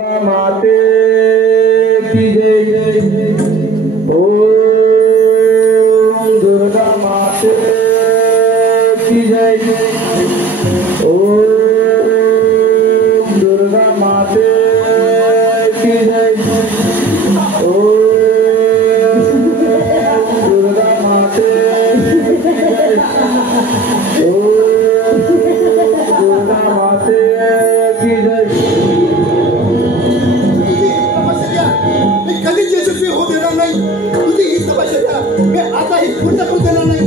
माते की जय जय। ओम दुर्गा माते की जय जय। ओम दुर्गा माते की जय जय। ओम दुर्गा माते की जय जय। ओम दुर्गा माते की जय। कधीच यशस्वी होऊ देणार नाही तुझी ही तपश्चर्या मी आताही पूर्ण करू देणार नाही।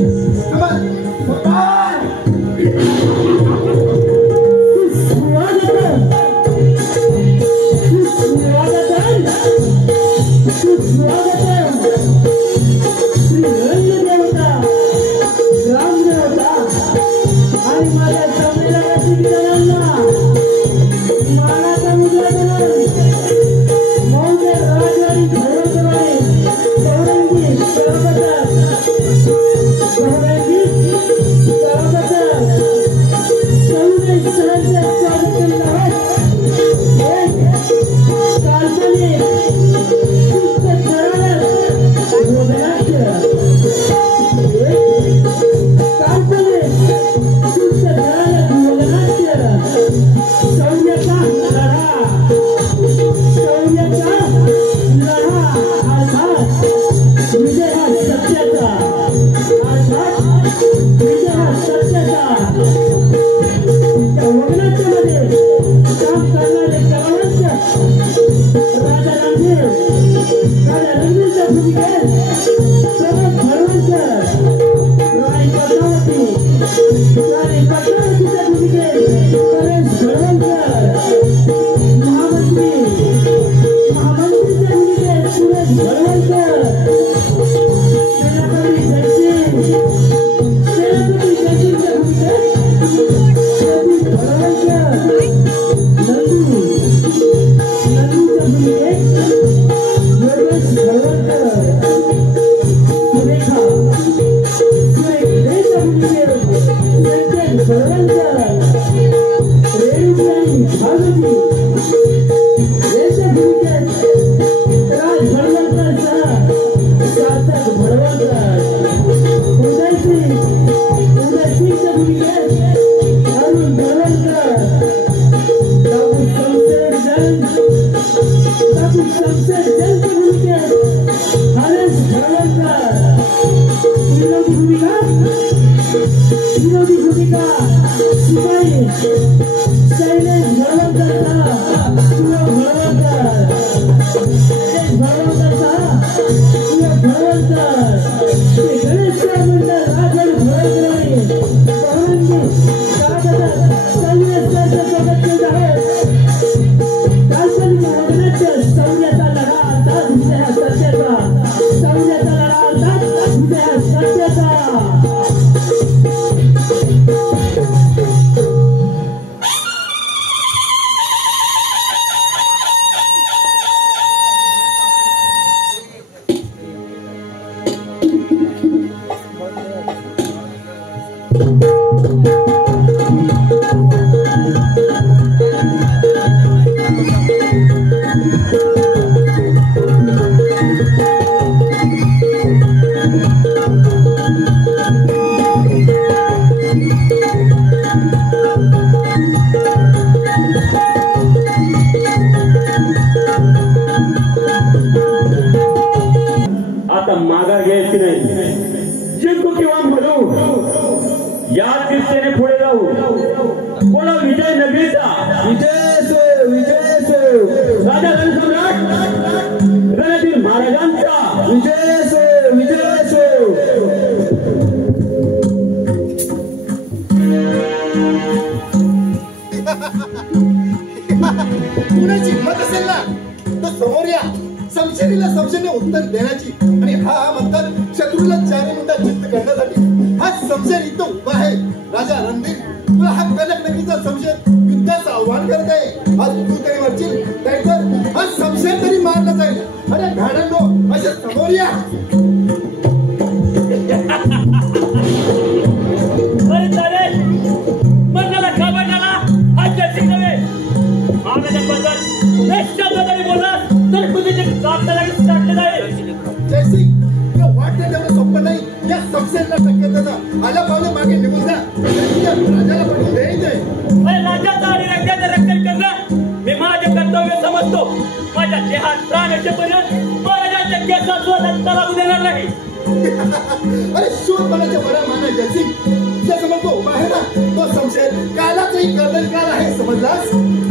Next शब्द जरी बोलला तर तुझे लागले जाईल. जयसिंग वाटतं तेवढं सोपं नाही. या समस्येला शक्यता आल्या पावलं मागे निघून जा. राजाला पडून द्यायचंय. राज्याचं आणि राज्याचं रक्षण करणं मी माझे कर्तव्य समजतो. माझ्या देहात प्राण येतेपर्यंत महाराजांच्या केसात स्वतःला लागू देणार नाही. अरे शूरपणाच्या बऱ्या माना जयसिंग तुझ्या समोर तो उभा आहे ना तो संशय कालाचाही कर्तनकाल आहे समजलास.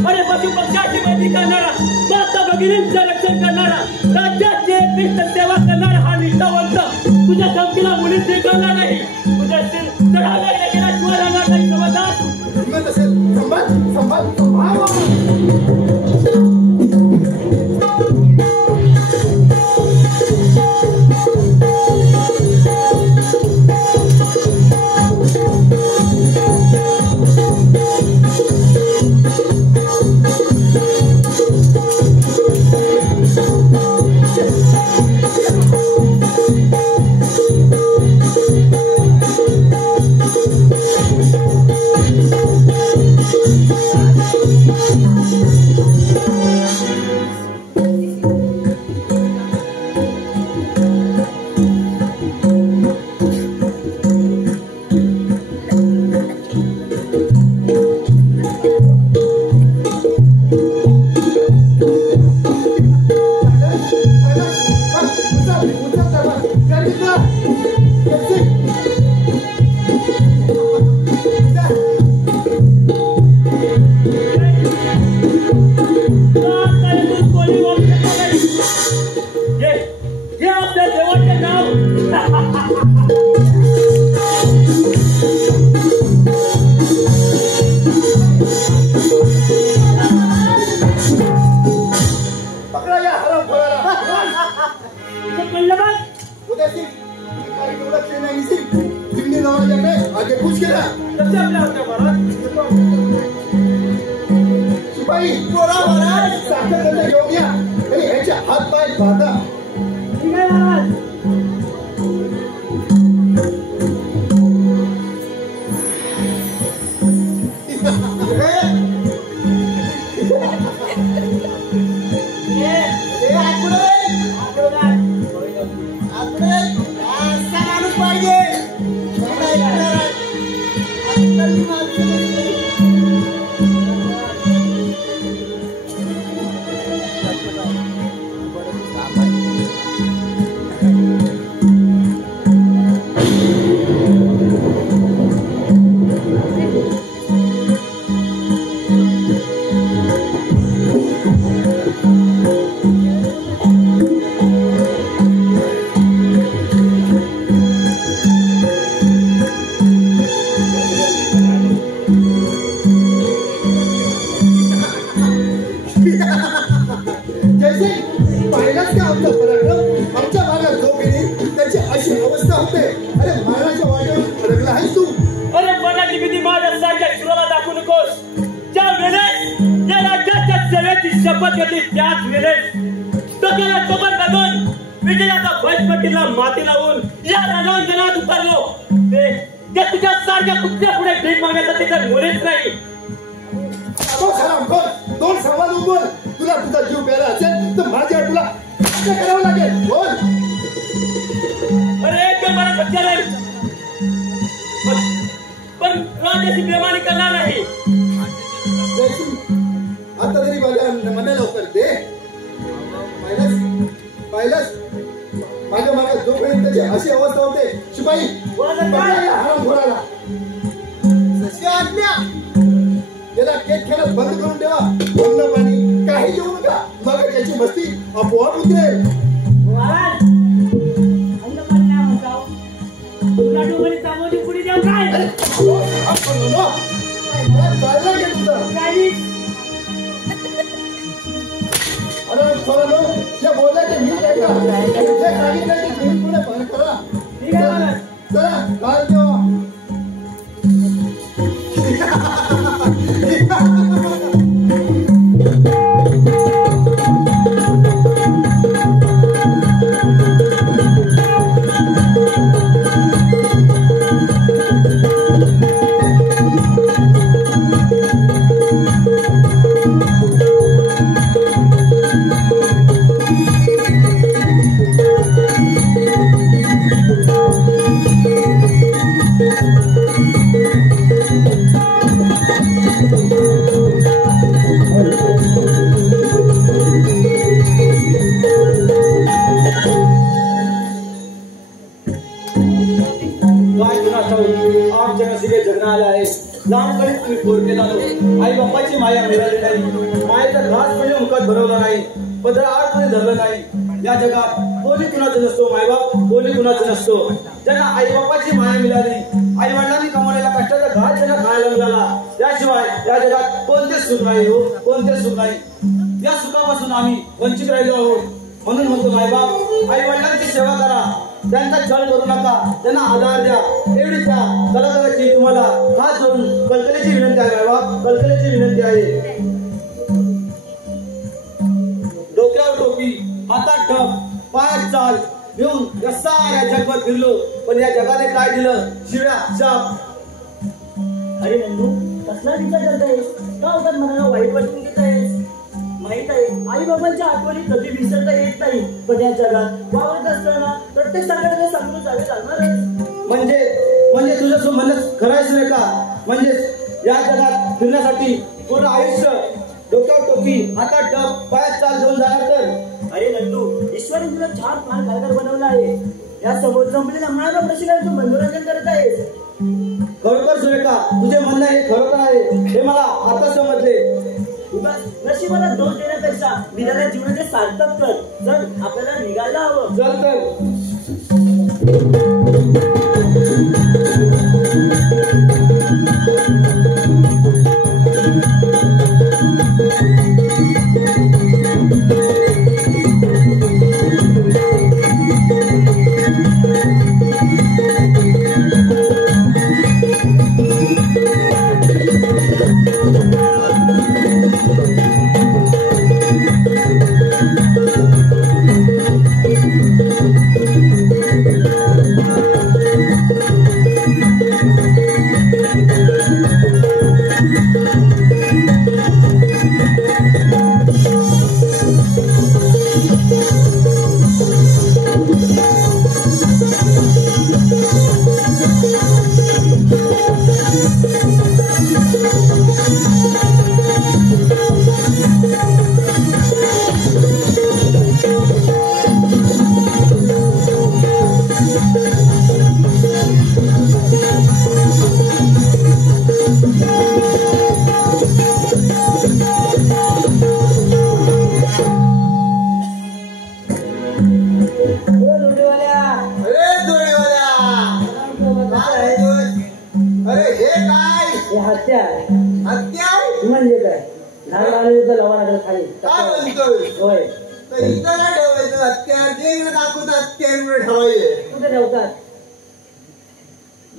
अरे पशुपक्षाची मैत्री करणारा माता भगिनींचं रक्षण करणारा राज्याची एकनिष्ठ सेवा करणारा हा निष्ठावंत तुझ्या धमकीला मुलीच स्वीकारणार नाही. तुझ्या चढाव्या गेल्याशिवाय राहणार नाही समजलास. हिंमत असेल संभाळ संभाळ संभाळ. शपथ घेतली त्याच वेळेस डोक्याला कबर लागून विजयाचा भजपट्टीला माती लावून या रणांगणात उतरलो. ते तुझ्या सारख्या कुठल्या पुढे भीक मागण्यासाठी तर मुलीच नाही. दोन सवाल बोल. तुला तुझा जीव प्यारा असेल तर माझ्या तुला करावं लागेल. बोल. अरे एक मला सत्य नाही पण राजाची प्रेमाने करणार नाही. आता तरी माझ्या मनाला उत्तर दे. पाहिलंस माझ्या मागे जोपर्यंत त्याची अशी अवस्था होते शिपाई हरामखोराला याला केक खेळत बंद करून ठेवा. अन्न पाणी काही जेवू नका. मग त्याची मस्ती आपोआप उतरेल. पुढे जाऊ काय चाललं घे तुझं. अरे चला जे बोलले मी सांगितलं ते पुढे बंद करा. चला काल देवा. लहानपणी तुम्ही पोरके झालो, आई बापाची माया मिळाली नाही, मायेचा घास म्हणजे मुखात भरवला नाही, पदरा आठ मध्ये धरलं नाही. या जगात कोणी कुणाचं नसतो, मायबाप कोणी कुणाचं नसतो. ज्यांना आई बापाची माया मिळाली, आई वडिलांनी कमावलेला कष्टाचा घास ज्यांना खायला मिळाला, त्याशिवाय या जगात कोणतेच सुख नाही हो, कोणतेच सुख नाही. या सुखापासून आम्ही वंचित राहिलो आहोत. म्हणून म्हणतो मायबाप आई वडिलांची सेवा करा, त्यांचा छळ करू नका, त्यांना आधार द्या. एवढी त्या कलाकाराची तुम्हाला हात जोडून कलकलीची विनंती आहे मायबाप, कलकलीची विनंती आहे. डोक्यावर टोपी, हातात ढग, पायात चाल घेऊन या साऱ्या जगभर फिरलो, पण या जगाने काय दिलं? शिव्या, शाप. अरे नंदू, कसला विचार करतायस? का उगाच मनाला वाईट वाटून घेत आहेस? माहित आहे आई बाबांच्या आठवणी कधी विसरता येत नाही, पण या जगात वावरत असताना प्रत्येक संकटाला सामोरं जावे लागणारच. म्हणजे तुझं म्हणणं खरायचं नाही का? म्हणजे या जगात फिरण्यासाठी पूर्ण आयुष्य डोक्यावर टोपी, हातात डब, पायात चाल घेऊन जाणार तर? अरे नंदू, ईश्वराने तुला छान फार कलाकार बनवला आहे. या समोर जमलेल्या मानव प्रशिक्षणाचं मनोरंजन करत आहेस. खरोखर सुरेखा, तुझे म्हणणं हे खरोखर आहे, हे मला आता समजले. नशिबाला दोष देण्यापेक्षा विधाना जीवनाचे सार्थक कर. जर आपल्याला निघायला हवं. चल तर. म्हणजे काय झाड आले तर लवण खाली काय म्हणतोय? होय तर इथं नाही ठेवायचं हत्यार, जे इकडे दाखवतं हत्यार इकडे ठेवायचे. कुठे ठेवतात?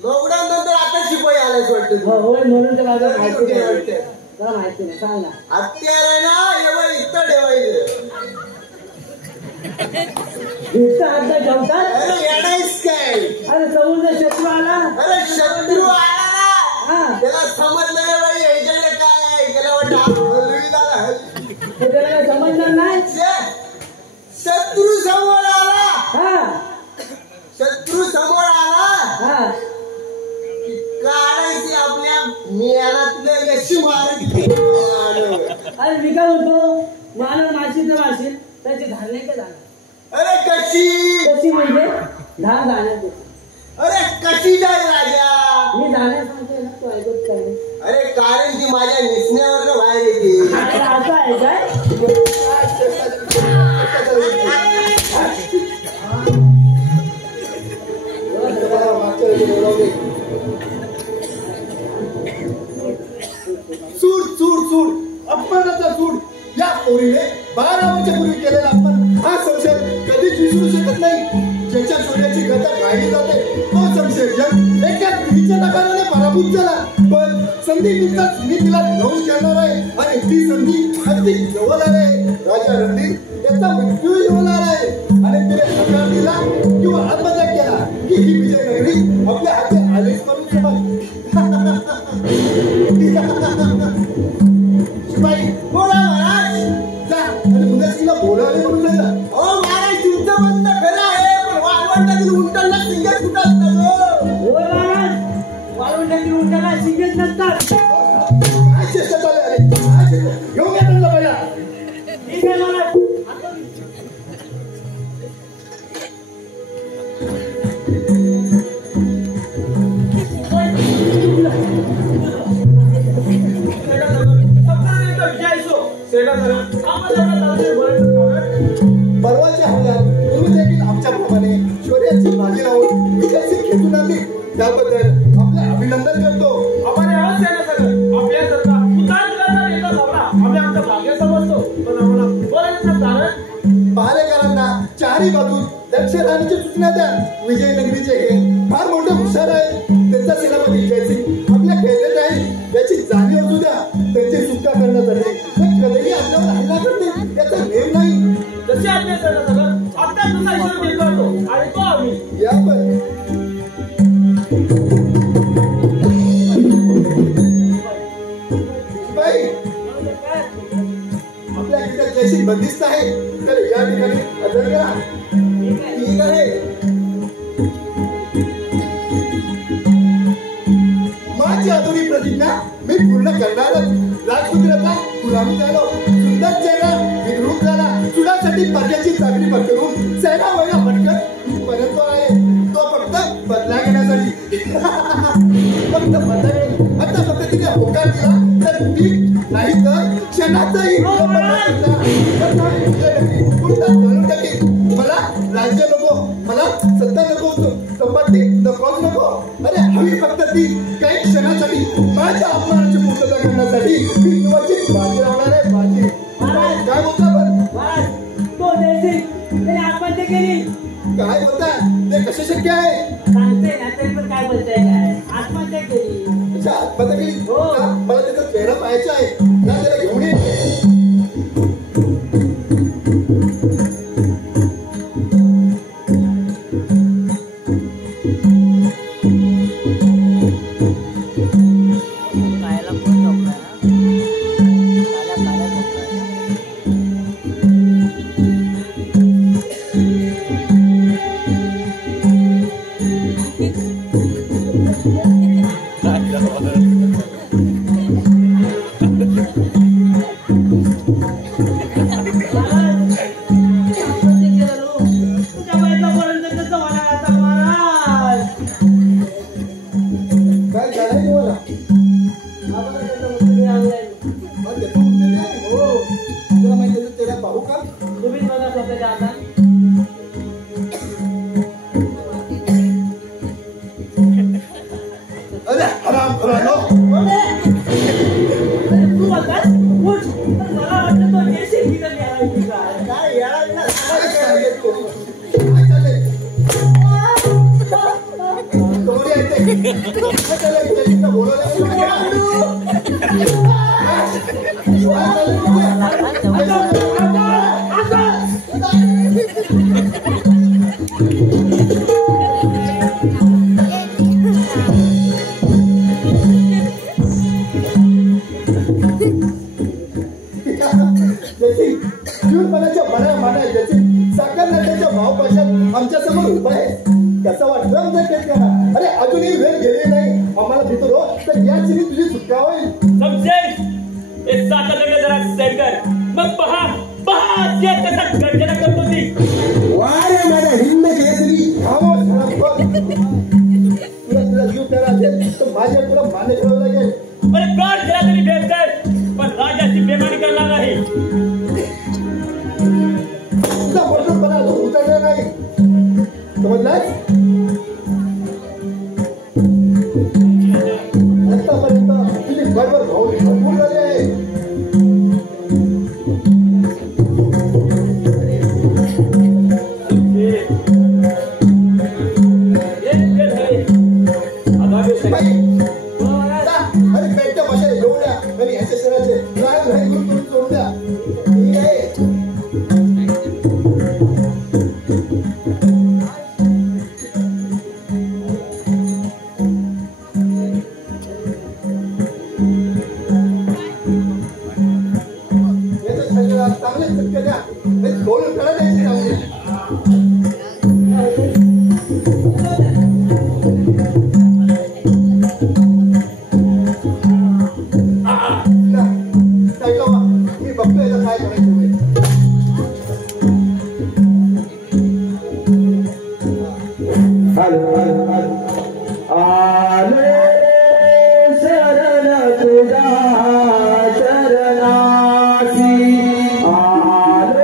लॉकडाऊन नंतर आता शिपाई आलाच वाटतं. होय म्हणून तर माझं माहिती कुठे नाही. वाटतं? मला माहिती नाही, सांग ना. हत्यार आहे ना, एवढं इथं ठेवायचं. इथं आता ठेवतात? अरे येणारच काय? अरे समुद्र शत्रू आला. अरे शत्रू आला ना, हा त्याला समजलं नाही बाई ह्याच्याकडे काय आहे. गेला वाटतं हलवी झाला. हे त्याला काय समजणार नाही. शत्रू समोर आला, हा शत्रू समोर आला हा काढायची आपल्या मेहनतलं कशी मारायची. अरे मी काय म्हणतो, मानव माशी तर माशील, त्याची धार नाही का जाणार? अरे कशी कशी म्हणजे धार जाण्यात. अरे कशी जाईल राजा? मी जाण्यास सांगते ना, तू ऐकत काय नाही. अरे कारण ती माझ्या निसण्यावर बाहेर येते. अरे असं आहे काय? सूड सूड सूड अपमानाचा सूड. या पोरीने 12 वर्षापूर्वी पूर्वी केलेला अपमान हा संशय कधीच विसरू शकत नाही. ज्याच्या सोन्याची गदा गायली जाते तो संशय एका स्त्रीच्या नकाराने पराभूत झाला. पण संधी नुकताच मी तिला नवस करणार आहे आणि ती संधी अगदी जवळ आहे. राजा रणधीर त्याचा मृत्यू होणार आहे आणि तिने नकार दिला किंवा आत्मत्याग केला की ही विजयनगरी आपल्या हाती आलीच करून समज. शिपाई बोला महाराज. जा आणि मुलाला बोलावले म्हणून सांगा. हो महाराज, तुमचं म्हणणं खरं आहे, पण वाळवंटातील उंटांना शिंगेच कुठं असतात. हो महाराज, वाळवंटातील उंटाला शिंगेच नसतात. काय चेष्टा चालू आहे? घेऊन या त्यांना पहिला. ठीक आहे महाराज. परवाच्या हल्ल्यात तुम्ही देखील आमच्याप्रमाणे शौर्याची बाजी लावून विजयाची खेचून आणली त्याबद्दल आपले अभिनंदन करतो. आम्हाला हवंच आहे ना सगळं आपल्यासारखा उतार करणार एका सावळा आम्ही आमचं भाग्य समजतो पण आम्हाला बरेच कारण पहारेकरांना चारही बाजून दक्ष राणीची सूचना द्या. विजयनगरीचे हे फार मोठे हुशार आहे. त्यांचा सेनापती जयसिंग आपल्या कैदेत आहे याची जाणीव असू द्या. त्यांची सुटका करण्यासाठी ते कधीही आपल्यावर हल्ला करते याचा नेम नाही. जसे आपले सगळं आता तुझा हिशोब देत करतो आणि तो आम्ही या पण बाई आपल्या इथे जयसिंग बंदिस्त आहे तर या ठिकाणी हजर करा. ठीक आहे. माझी अधुरी प्रतिज्ञा मी पूर्ण करणारच. राजपुत्राचा गुलामी झालो. सुंदर चेहरा विघडून झाला. चुडासाठी पाण्याची चाकरी पटकरून सेना महिना पटकन परंतु आहे तो फक्त बदला घेण्यासाठी. फक्त बदला घेऊन आता फक्त तिने होकार दिला तर ठीक नाही तर क्षणाचाही घालून टाकेल. मला राज्य नको मला सत्ता नको संपत्ती नकोच नको. अरे हवी फक्त ती काही क्षणासाठी माझ्या अपमानाची पूर्तता करण्यासाठी मी युवाची बाजी लावणार आहे. बाजी काय बोलता आत्महत्या केली काय बोलता ते कसे शक्य आहे. सांगते ना तरी पण काय बोलताय काय आत्महत्या केली. अच्छा आत्महत्या केली. मला त्याचा चेहरा पाहायचा आहे ना. त्याला घेऊन ये. आमच्या समोर उभा आहे. कसं वाटलं अरे अजूनही वेळ गेले नाही. आम्हाला भितर हो तर या चिनी तुझी सुटका होईल. जरा सेट कर मग पहा कसा गर्जना करतो ती. वारे माझ्या हिंद केसरी तुला जीव करा असेल तर माझ्या तुला मान्य करावं लागेल. पण प्राण गेला तरी भेट कर पण राजाची बेमानी करणार नाही. तुझा मोठपणा अजून उतरला नाही समजलास. आतापर्यंत तुझी बरोबर भाऊ भरपूर झाली आहे. अरे पेटच्या भाषा येऊ द्या आणि ह्याच्या शहराचे राग राही करून सोडून द्या. ठीक आहे. चांगले शक्य द्या बोलून कळत आहे. मी बघतोय काय करायचं. आले शरण तुझा शरणासी. आले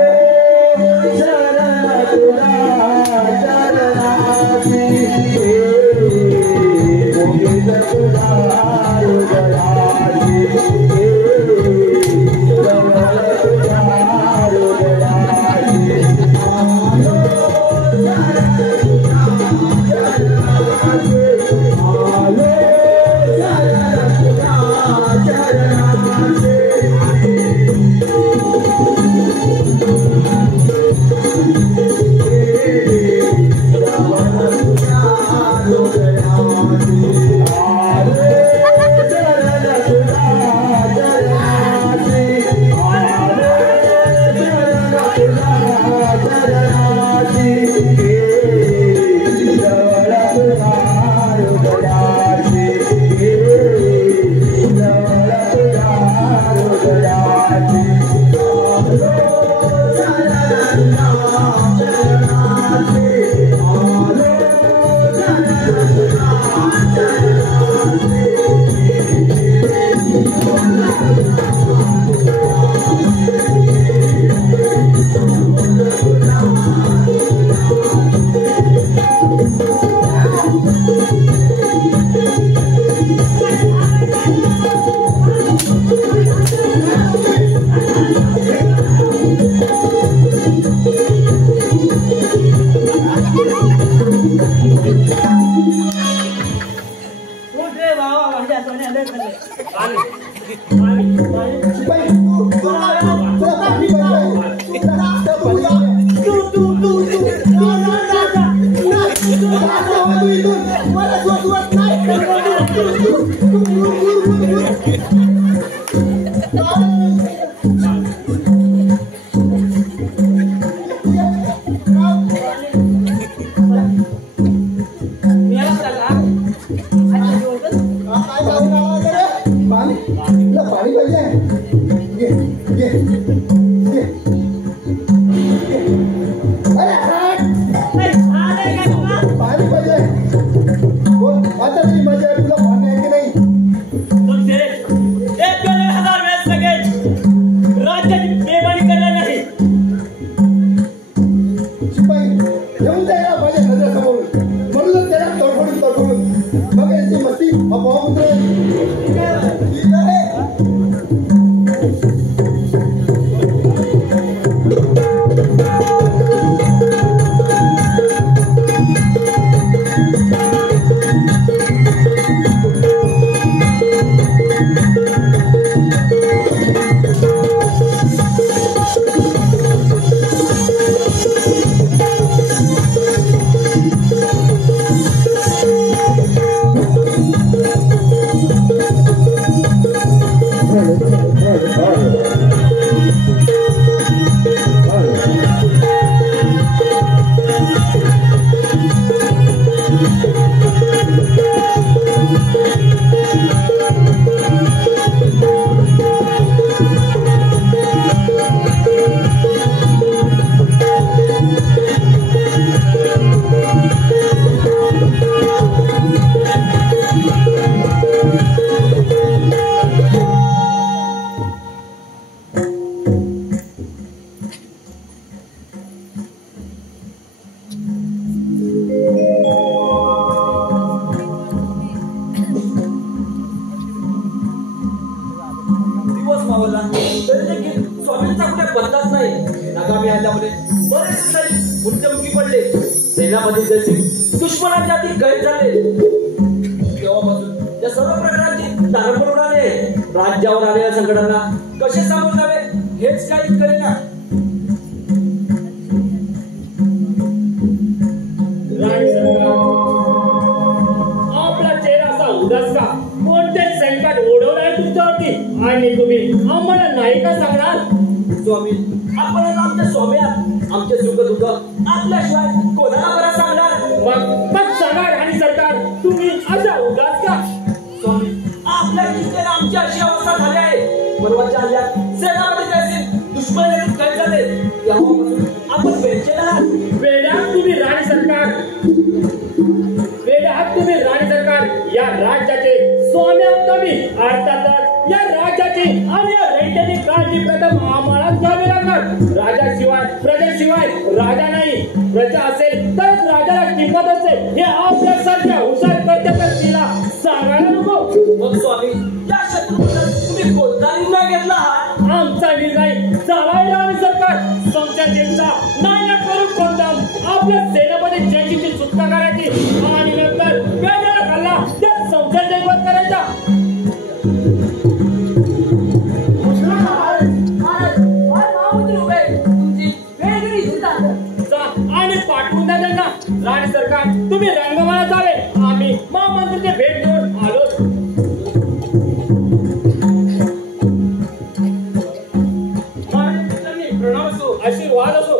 आशीर्वाद असो.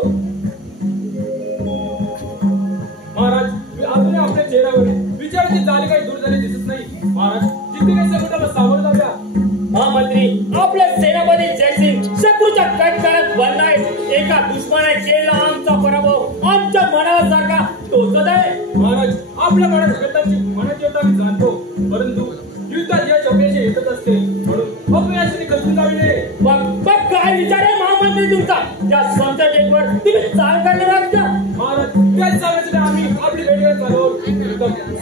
महाराज अजूनही आपल्या चेहऱ्यावरील विचाराची जाळी काही दूर झाली दिसत नाही. महाराज जिथे काही संकटाला सामोरं जाऊया. महामंत्री आपल्या सेनापती जयसिंग शत्रूच्या कटकळात बनलाय. एका दुश्मनाने केला आमचा पराभव आमच्या मनासारखा टोचत आहे. महाराज आपल्या मनात मनाची योद्धा मी जाणतो, परंतु युद्धात यश अपयश येतच असते, म्हणून अपयशाने खचून जावे नये. मग काय विचार आहे महामंत्री तुमचा? त्या समजा टेकवर तुम्ही चाल करणार आहात का? महाराज त्याच सांगायचं आम्ही आपली भेट चालवू.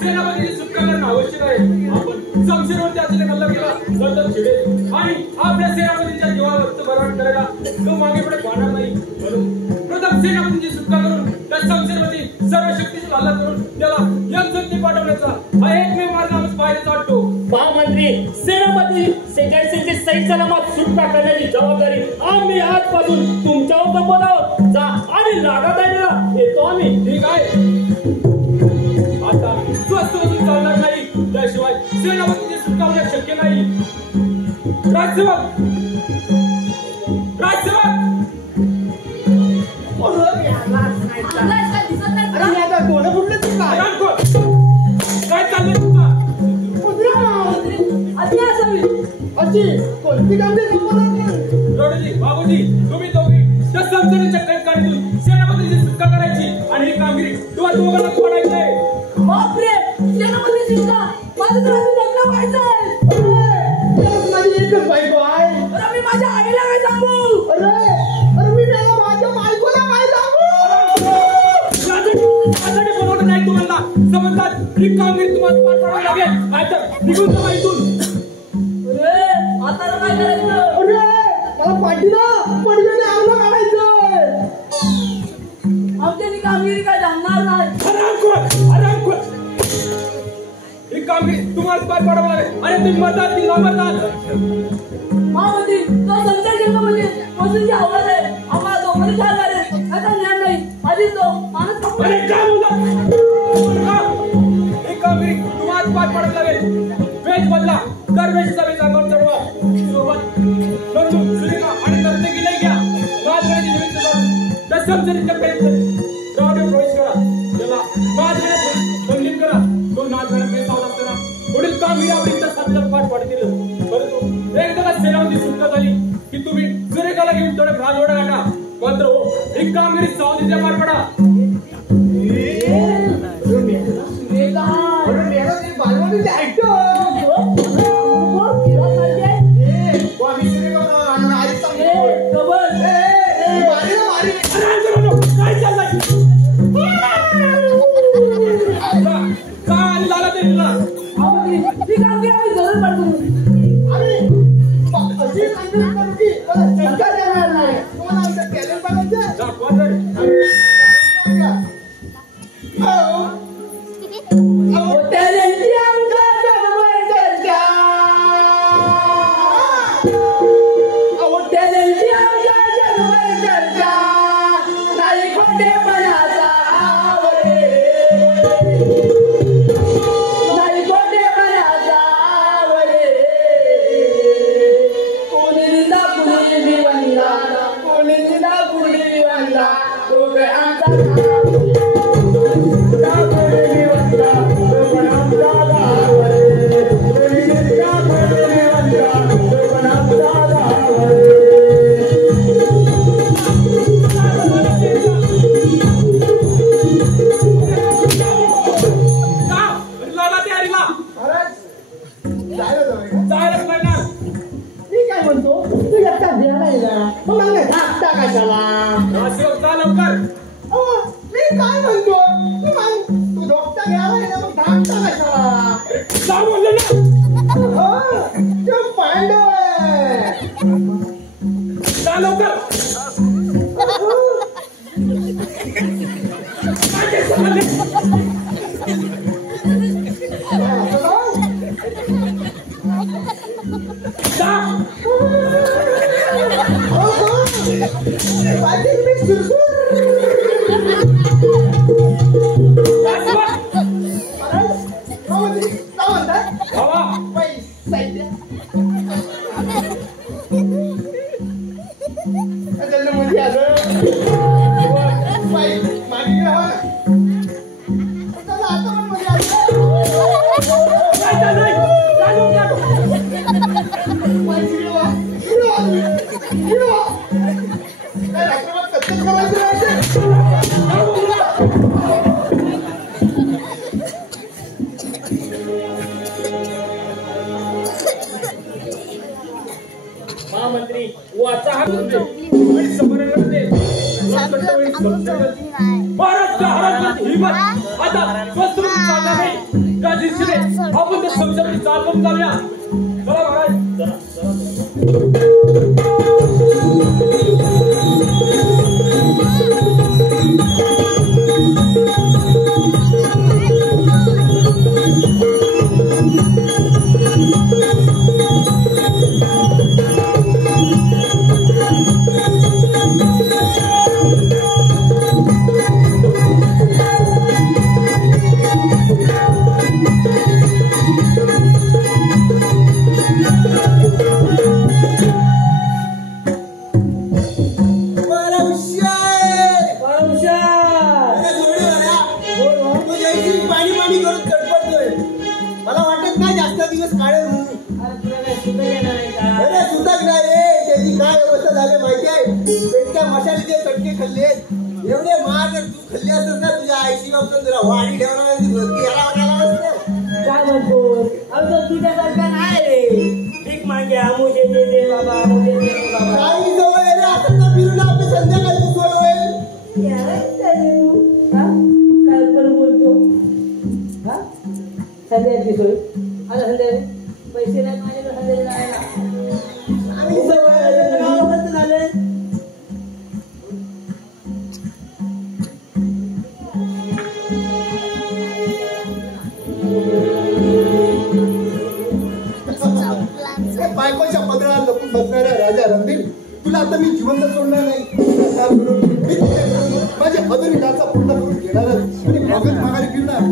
सेनापतीची सुटका करणं आवश्यक आहे. आपण शमशेरवरती असलेला हल्ला केला सतत छिडेल आणि आपल्या सेनापतीच्या जीवावर रक्तभरण करायला तो मागे पुढे पाहणार नाही. म्हणून प्रथम सेनापतीची सुटका करून त्या शमशेरवरती सर्व शक्तीचा हल्ला करून त्याला यमसंधी पाठवण्याचा हा एकमेव मार्ग आम्ही पाहायचा वाटतो. महामंत्री सेनापती जयसिंगची सही सलामत सुटका करण्याची जबाबदारी आम्ही आजपासून तुमच्यावर सोपवत आहोत. जा आणि लागा द्यायला येतो आम्ही. ठीक आहे. आता स्वस्त बसून चालणार नाही, त्याशिवाय सेनापतीची सुटका होणे शक्य नाही. राजसेवक काय चाललंय तुमचा? रोडजी बाबूजी तुम्ही दोघी त्या समजून चक्कर काढून सेनापतीची सुटका करायची आणि ही कामगिरी तुम्हा दोघांना पडायची आहे. बापरे, सेनापती सुटका माझं तर अजून लग्न व्हायचंय. माझी एकच बायको आहे. अरे मी माझ्या आईला काय सांगू? अरे मी माझ्या बायकोला काय सांगू? माझ्याकडे बोलवलं नाही तुम्हाला. समजतात ही कामगिरी तुम्हाला पार पाडावी लागेल, नाहीतर निघून जा इथून. आता काय करायचं? अरे मला पाठीला अंगला काढायचं. आमची कामगिरी काय जमणार नाही. आराम कर. ही कामगिरी तुम्हाला पार पाडावी लागेल. अरे तुम्ही मरतात की न मरतात? महामंत्री तो संचार केला म्हणजे वसूंची आवाज आहे. आम्हाला दोघांनी चालणार आहे. आता ज्ञान नाही आधी तो माणूस. अरे काय बोलता? ही कामगिरी तुम्हाला पार पाडावी लागेल. वेश बदला, दरवेळी सभेचा अंगावर चढवा. सुरुवात बंधू सुरेखा आणि नर्तकी नाही घ्या. राजगडाची निमित्त जाऊन त्या समजणीच्या पर्यंत गावात प्रवेश करा. त्याला राजगडात बंधन करा. तो नाचगडात बेसावत असताना पुढील कामगिरी आपण इतर सभेला पार पाडतील. परंतु एकदा सेनापती सुटका झाली की तुम्ही सुरेखाला घेऊन थोडे राजवाडा गाठा. मात्र ही कामगिरी सावधीच्या पार पडा. जल्दी मुझे आ महामंत्री वाचा हा भारत हिंमत आता स्वस्त चालणार नाही गाजीशिरे आपण ते समजावून चालून चालूया चला महाराज पैसे नाही बायकोच्या पदरात लपून बसणाऱ्या राजा रणधीर तुला आता मी जिवंत सोडणार नाही माझ्या अधुनिकाचा पूर्ण करून घेणार आणि भगत माघारी फिरणार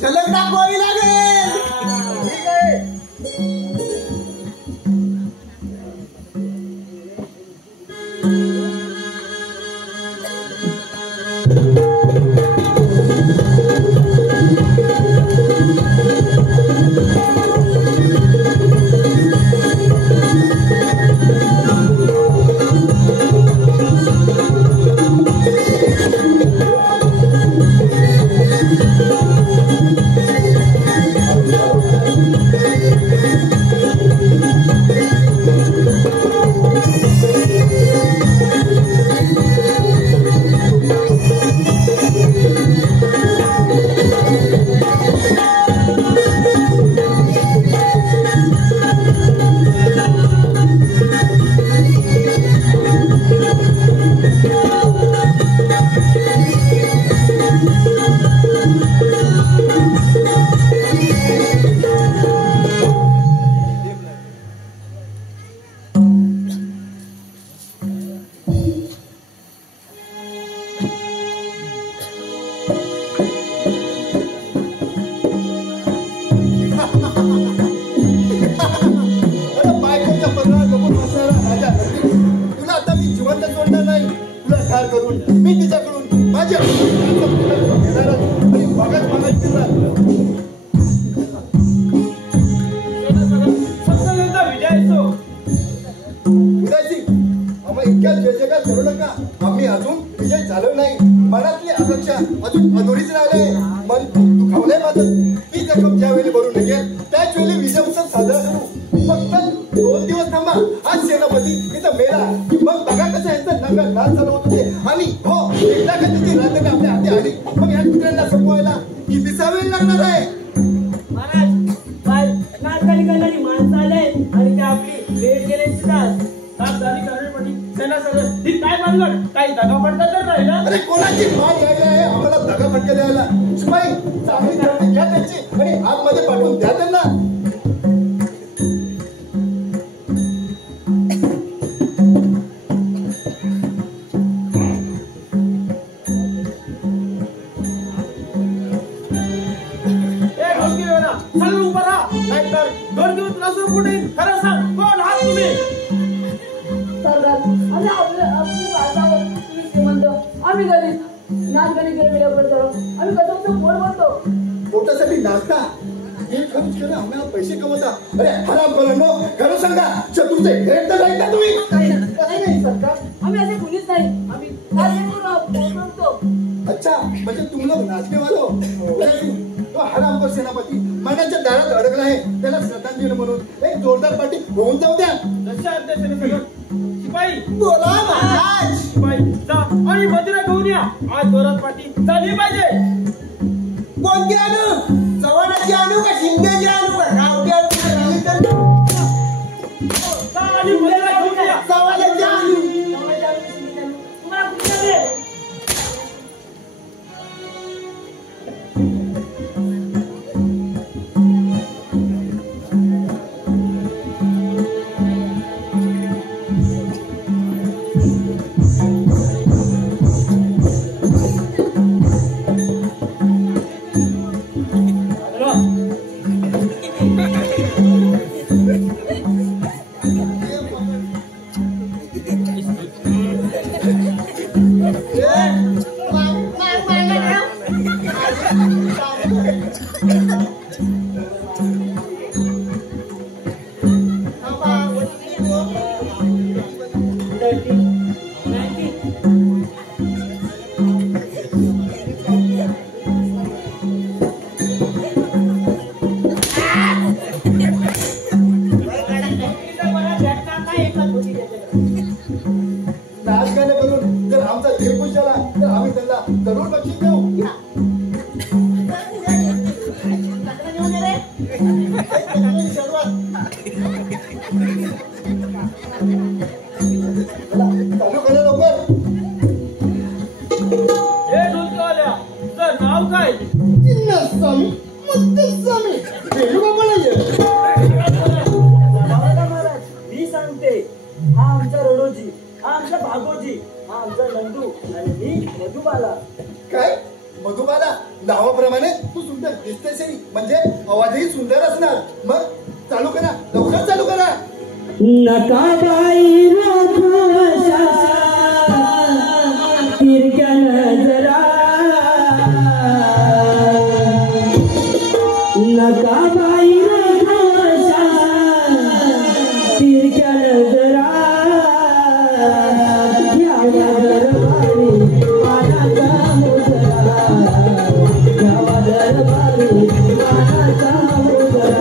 झलक दाखवावी लागेल ठीक आहे विजय असो. उदयसिंग, आम्हाला इतक्या जय जयकार करू नका. आम्ही अजून विजय झालो नाही. मनातली अपेक्षा अजून अधुरीच राहिले. मन दुखावलंय माझं. ही जखम ज्या वेळी भरून निघेल त्याच वेळी विजय उत्सव साजरा करू. फक्त 2 दिवस थांबा. आज सेनापती इथं मेला की मग बघा कसं यांचं नंगर नाच चालू होत होते. आणि हो, एकदा का त्याची रात्र आपल्या हाती आली मग या कुत्र्यांना संपवायला कितीचा वेळ लागणार आहे. महाराज, नाचगाणी करणारी माणसं आले आणि ते आपली भेट गेले सुद्धा. नाचगाणी करण्यासाठी सेनासदस्य ही काय मानगड? काही दगाफटका तर नाही ना? अरे कोणाची मान यायला आहे आम्हाला दगाफटका द्यायला? शिपाई, चांगली चांगली घ्या त्यांची आणि आतमध्ये पाठवून द्या त्यांना. खरं सांग, कोण आहात तुम्ही? सरदार, आम्ही आपली वार्तावर तुम्ही श्रीमंत, आम्ही गरीब. नाचगाणी केल्याबरोबर करू आम्ही कसं पोट भरतो. पोटासाठी नाचता हे खर्च केलं आम्हाला पैसे कमवता. अरे हराम करणो, खरं सांगा, शत्रूचे हेड तर नाही का तुम्ही? नाही सरकार, आम्ही असे कुणीच नाही. आम्ही पोचतो. अच्छा, म्हणजे तुम लोग नाचने वालो. तो हरामखोर सेनापती मनाच्या दारात अडकला आहे. त्याला श्रद्धांजली म्हणून एक जोरदार पार्टी होऊन जाऊ द्या. शिपाई बोला महाराज. शिपाई जा आणि मदिरा घेऊन या. आज जोरात पार्टी झाली पाहिजे. कोणती आणू? चव्हाणाची आणू का शिंदेची आणू का गावठी आणू? आणि मदिरा घेऊन या. चव्हाणाची आणू. नाचगाणं करून जर आमचा देव खुश झाला तर आम्ही त्यांना जरूर बक्षीस देऊ. चालू करा लवकर. हे ढोलकीवाल्या, तुझं नाव काय? चिन्नस्वामी, मुत्तुस्वामी, वेणुगोपाळ अय्यर. महाराज, मी सांगते, हा आमचा रडोजी, हा आमचा भागोजी, हा आमचा नंदू आणि मी मधुबाला. काय मधुबाला? नावाप्रमाणे तू सुंदर दिसतेस म्हणजे आवाजही सुंदर असणार. मग चालू करा, लवकर चालू करा. नकाबाई रोखोशा तिरक्या नजरा, नकाबाई रोखोशा तिरक्या नजरा, घ्यावा दरबारी मानाचा मुजरा, घ्यावा दरबारी मानाचा मुजरा.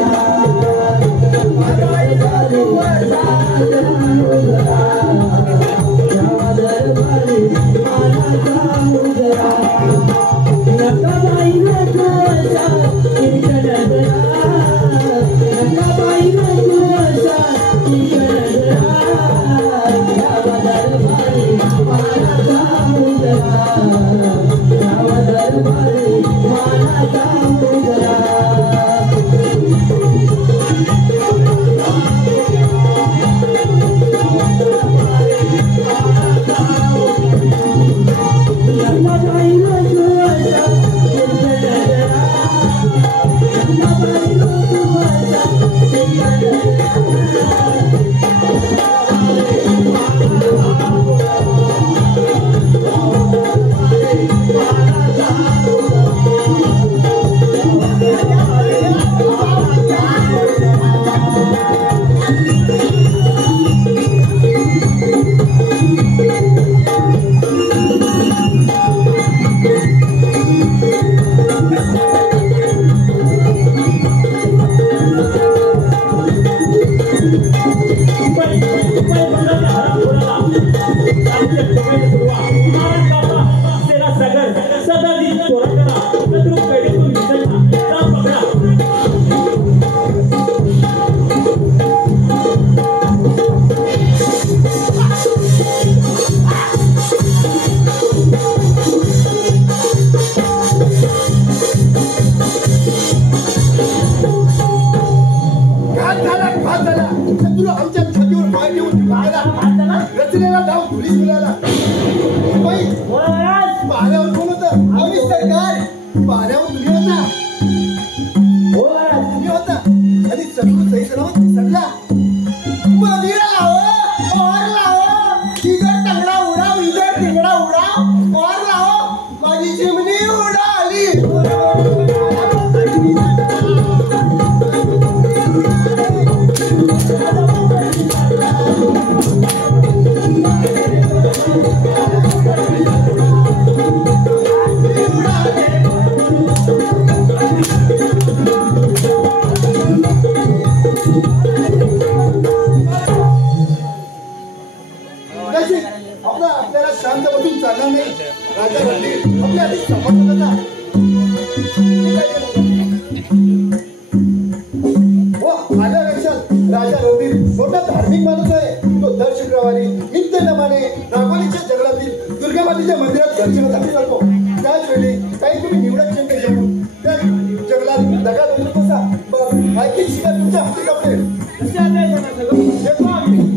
शत्रू आमच्या छातीवर पाय ठेवून पाहायला रचलेला डाव धुळी मिळाला. पाण्यावर कोण होतं? आम्ही सरकार. पाण्यावर तुम्ही होता. तुम्ही होता आणि शत्रू सही सलामत सडला. मदिरा लावो और लावो इधर तंगडा उडाव इधर तिंगडा उडाव और लावो माझी चिमणी उडाली. आपल्याला शांत बसून चालणार नाही. राजा रणधीर आपल्या आधी समर्थनाचा आल्या लक्षात. राजा रणधीर मोठा धार्मिक माणूस आहे. तो दर शुक्रवारी नित्यनेमाने राघोलीच्या जंगलातील दुर्गा मातेच्या मंदिरात दर्शनासाठी जातो. त्याच वेळी काही तुम्ही निवडक शंख घेऊन त्या जंगलात दगा धरत बसा. ऐकी शिकार तुमच्या हाती कपडे येतो आम्ही.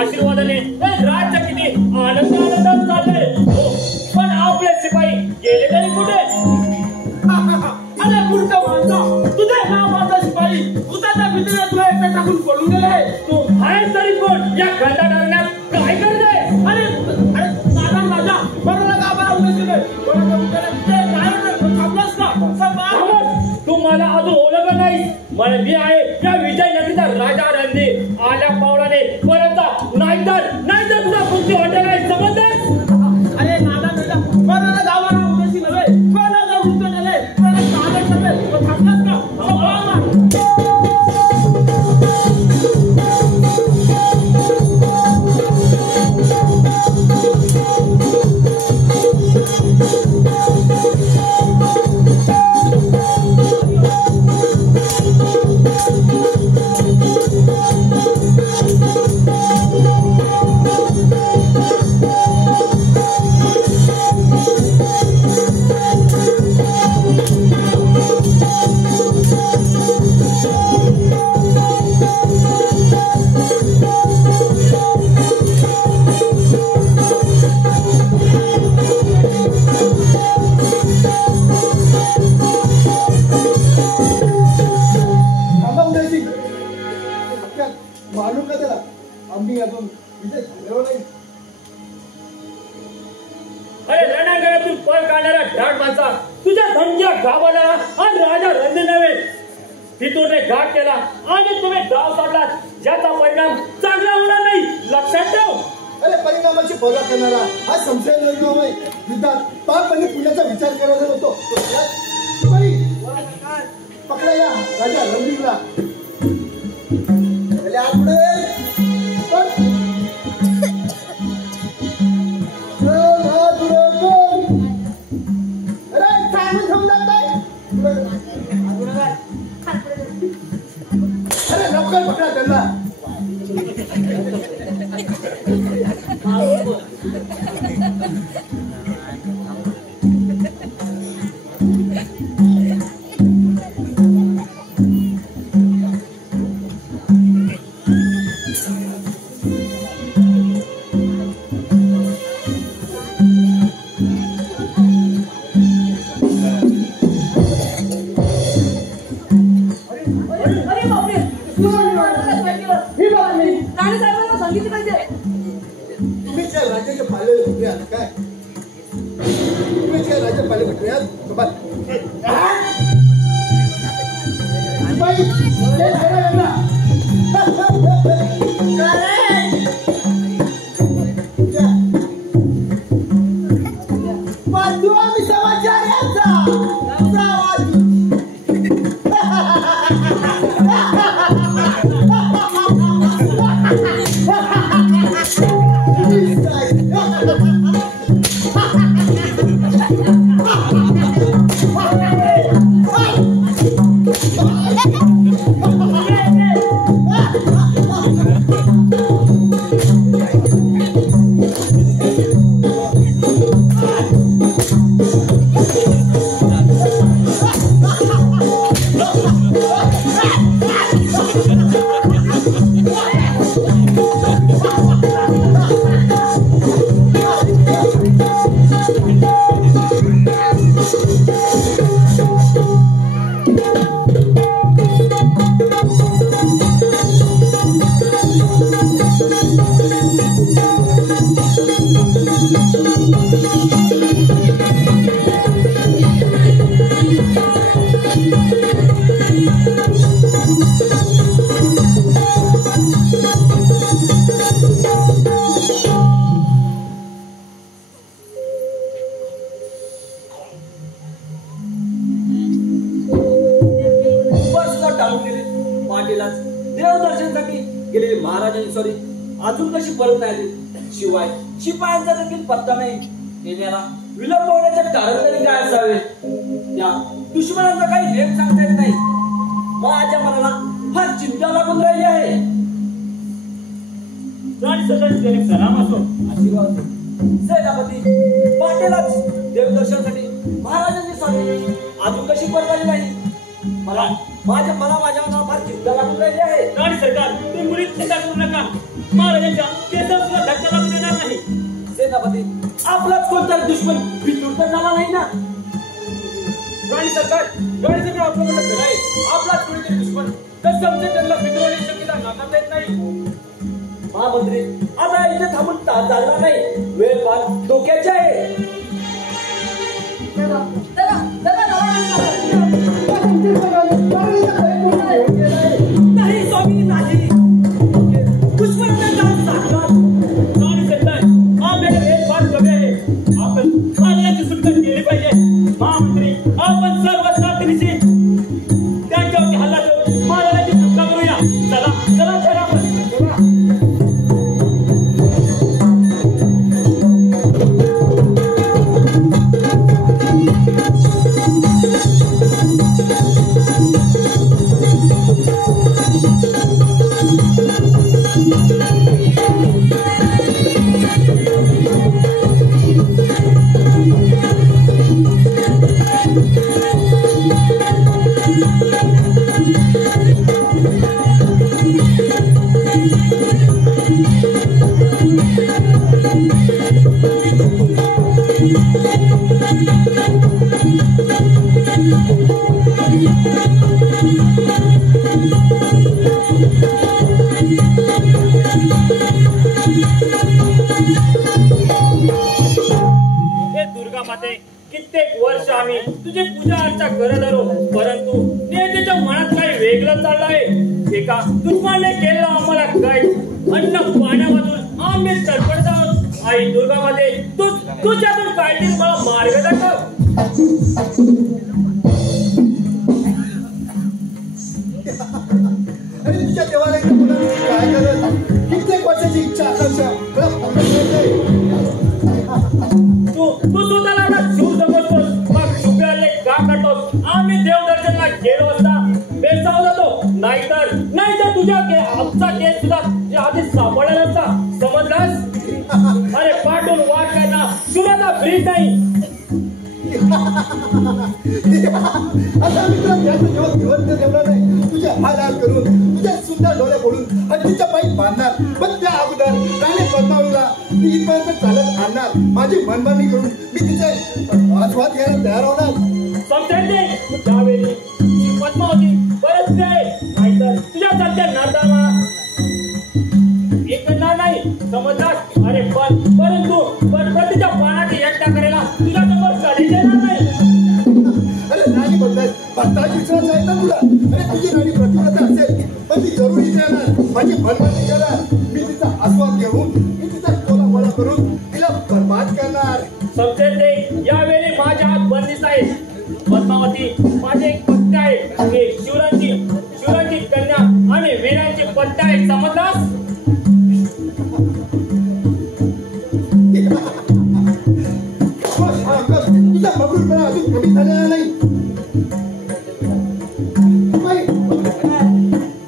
आशीर्वादाने राज्य किती आनंदात चालले. पण आपले शिपाई गेले तरी कुठे? अरे मूर्ख माणसा, तुझे नाव माझा शिपाई तुझ्या भीतीने तुला एकटा टाकून पळून गेले. तू आहेस तरी कोण? या खंडारण्यात काय करते? अरे अरे दादा राजा बरोबर गावाला उद्या तू मला अजून ओळखलं नाही. मला मी आहे त्या विजयनगरीचा राजा रणधीर. आल्या पावलाने परत नाहीतर तुझा पुढची हॉटेल आहे समजतेस? अरे नादा नादा बरोबर गावाला उद्याशी नव्हे कोणाला उठतो नव्हे परत कागद नव्हे तो थांबलास का? तुझ्या धमक्या गावाला आणि राजा रणधीर नव्हे तिथून घाट केला आणि तुम्ही डाव काढलात. ज्याचा परिणाम चांगला होणार नाही लक्षात ठेव. अरे परिणामाची पर्वा करणारा हा संशय निर्णय युद्धात पाप आणि पुण्याचा विचार करायचा होतो. पकडा या राजा रणधीरला. अरे लवकर पकडा त्यांना. आज काय राज्य पाहिले भेटूयात बाई देवदर्शनासाठी गेलेले महाराजांनी सॉरी अजून कशी परत नाही आली. शिवाय शिपायांचा देखील पत्ता नाही. येण्याला विलंब होण्याचे कारण तरी काय असावे. त्या दुश्मनांचा काही नेम सांगता येत नाही. माझ्या मनाला फार चिंता लागून राहिली आहे. सलाम असो. आशीर्वाद सेनापती पाटीलच देवदर्शनासाठी महाराजांनी सॉरी अजून कशी परत आली नाही. मला माझ्या मनाला फार चिंता लागून राहिली आहे. राणी सरकार तुम्ही मुळीच चिंता करू नका. महाराजांच्या केसाला धक्का लागू देणार नाही. सेनापती आपलाच कोणता दुश्मन फितूर तर झाला नाही ना. राणी सरकार आपलं म्हणणं खरं आहे. आपलाच कोणीतरी दुश्मन तर समजे त्यांना फितरवण्याची शक्यता नाकारता येत नाही. महामंत्री आता इथे थांबून चालणार नाही. वेळ फार धोक्याची आहे. नाही स्वामी नाही. दुश्मनाचा डाव साधला. राणी सरकार आपल्याला वेळ फार कमी आहे. आपण महाराजांची सुटका केली पाहिजे. महामंत्री आपण सर्व तातडीने त्यांच्यावरती हल्ला करून महाराजांची सुटका करूया. चला चला चला आपण कित्येक वर्ष आम्ही तुझी पूजा अर्चा करत आलो. परंतु नेत्याच्या मनात काही वेगळं चाललंय. एका दुश्मनाने केलं आम्हाला काय अन्न पाण्यामधून आम्ही तडफडत आहोत. आई दुर्गा मध्ये तुझ्यातून काहीतरी मला मार्ग दाखव. आणि तुझ्या देवाला काय करत कित्येक वर्षाची इच्छा आकांक्षा तू स्वतःला शिव समजतोस. मग शुभ्याले का करतोस. आम्ही देवदर्शनला गेलो असता बेसाव जातो. नाहीतर तुझ्या आमचा केस सुद्धा आधी सापडला नसता. समजलास. अरे पाठवून वाट काय ना सुराचा ब्रीज नाही. आता मित्र जेव्हा दिवस जेवणार नाही तुझे हाल हाल करून तुझ्या सुंदर डोळे फोडून हत्तीच्या पायी बांधणार. पण त्या अगोदर राणी पद्मावतीला मी इथपर्यंत चालत आणणार. माझी मनमानी करून मी तिचे आस्वाद घ्यायला तयार होणार. समजायचे त्यावेळी पद्मावती बरेच वेळ नाहीतर तुझ्या सध्या नाताला एकणार नाही. समजलास. अरे परंतु प्रतिच्या पानाची एकटा करायला तुझ्या समोर काढायचे पदमावती माझे एक पट्टा आहे. हे शिवरांची कन्या आणि वीरांची पट्टा आहे. समजलास? तुझा मगरूरपणा अजून कमी झालेला नाही.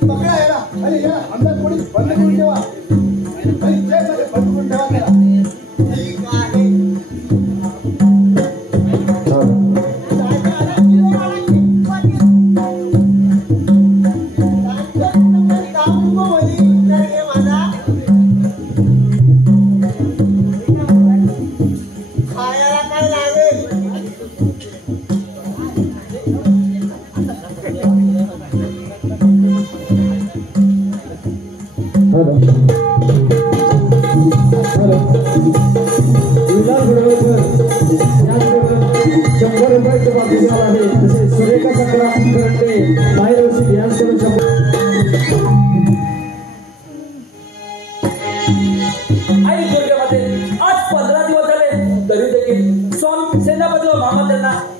पकडा याला आणि या अंदाज कोणी बंद करून ठेवा आणि जेलमध्ये बंद करून ठेवा त्याला. ठीक आहे.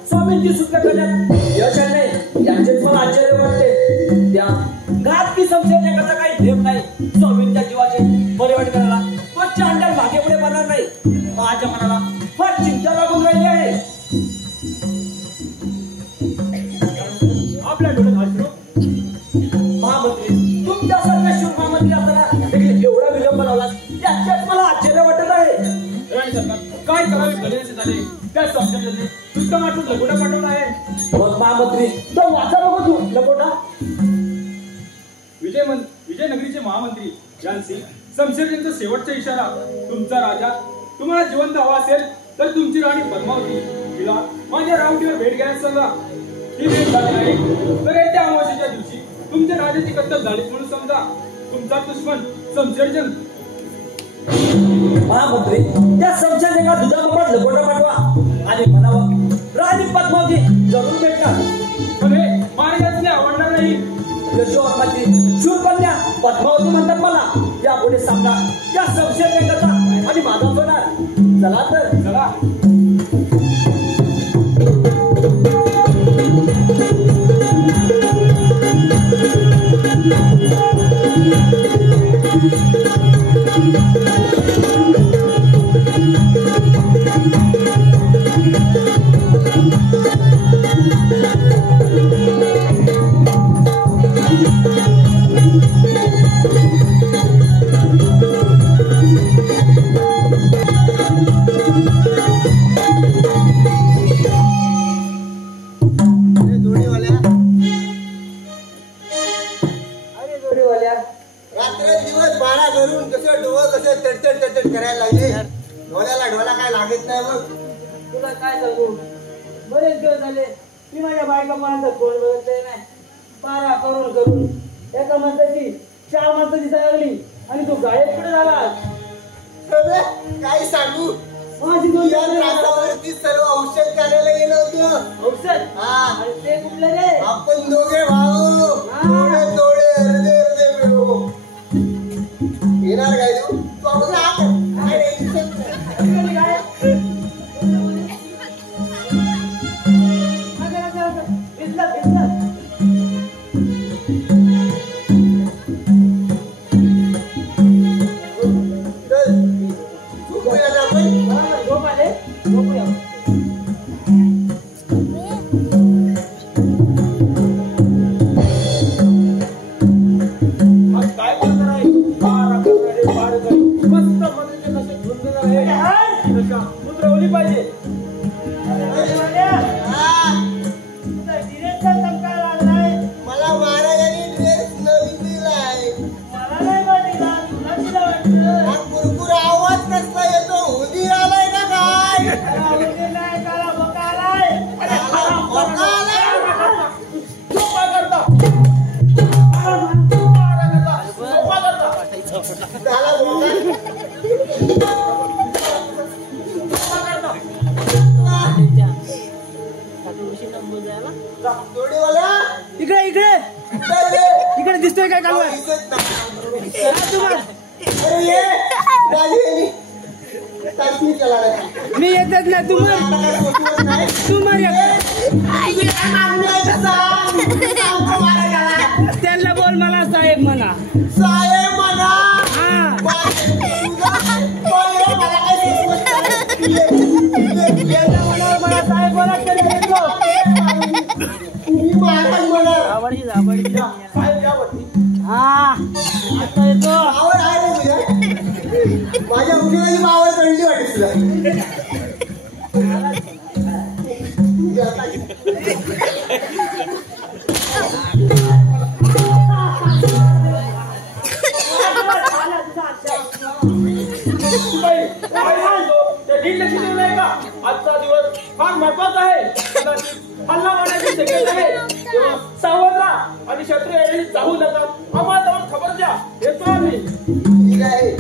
स्वामींची सुटका करण्यात यश नाही यांचेच मला आश्चर्य वाटते. त्या घातकी संशयाचा काही ध्येय नाही. स्वामींच्या जीवाचे बरेवाट करायला तो चांडल मागे पुढे पडणार नाही. माझ्या मनाला फार चिंता लागून राहिली आहे. आपल्या डोळ्यात अश्रू. महामंत्री तुमच्यासारख्या शिव महामंत्री असताना देखील एवढा विलंब लावला त्याच्यात मला आश्चर्य वाटत आहे. राणी सरकार काय करावे कलेचे झाले त्या समजले सुद्धा माठून लघुडा पाठवला आहे. मग महामंत्री तो वाचा नको तू लपोटा. विजयनगरीचे महामंत्री जानसिंग शमशेरजींचा शेवटचा इशारा. तुमचा राजा तुम्हाला जिवंत हवा असेल तर तुमची राणी पद्मावती तिला माझ्या रावटीवर भेट घ्यायला सांगा. ती भेट झाली नाही तर येत्या अमावस्येच्या दिवशी तुमच्या राजाची कत्तल झालीच म्हणून समजा. तुमचा दुश्मन शमशेरजंग. महामंत्री त्या शमशेरजंगा दुधाबाबत लपोटा पाठवा आणि म्हणावं राणी पद्मावती जरूर भेटणार. पण हे महाराजांना आवडणार नाही. यशोवर्माची शूरकन्या पद्मावती म्हणतात मला. यापुढे सांगा त्या शमशेरजंगाचा आणि माझा होणार. चला तर चला. तुला काय सांगू बरेच दिवस झाले मी माझ्या बायका माणसात फोन बघतले नाही. 12 करून एका माणसाची 4 माणसं दिसायला लागली आणि तू गायब कुठे झाला. काय सांगू माझी दोन राष्ट्रावरती सर्व औषध करायला गेलं होतं. औषध आणि ते कुठलं रे. आपण दोघे भाऊ थोडे अर्धे मिळू. येणार काय तू इकडे दिसतोय काय कालवा मी येतच ना तुम्हाला जोखीमध्ये मावर कळली वाटते तुला. आजचा दिवस फार महत्वाचा आहे. हल्ला होण्याची शक्यता आहे. तेव्हा सावध राहा आणि शत्रू जाऊ नका. आम्हाला जाऊन खबर द्या. येतो आम्ही. ठीक आहे.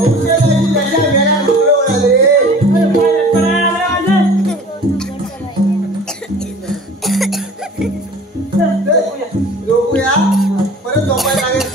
औषधाची कशा वेळा डोळे ओढाले. झोपूया. परत झोपायला लागेल.